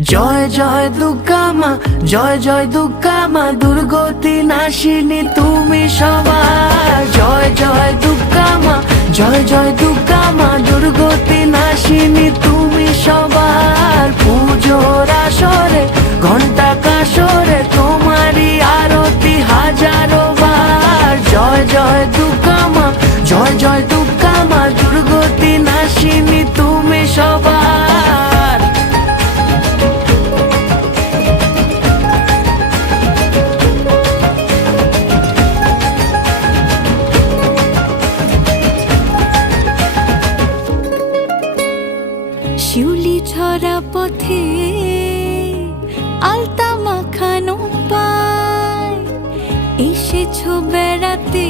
জয় জয় দুর্গা মা, জয় জয় দুর্গা মা, দুর্গতি নাশিনী তুমি সবার। জয় জয় দুর্গা মা, জয় জয় দুর্গা মা, দুর্গতি নাশিনী তুমি সবার। পুজোর আসরে ঘন্টা কাসরে তোমারই আরতি হাজারো বার। জয় জয় দুর্গা মা, জয় জয় দুর্গা মা, দুর্গতি নাশিনী তুমি সবার। শিউলি ছড়া পথে আলতা মাখানো পায়, এসেছো বেড়াতে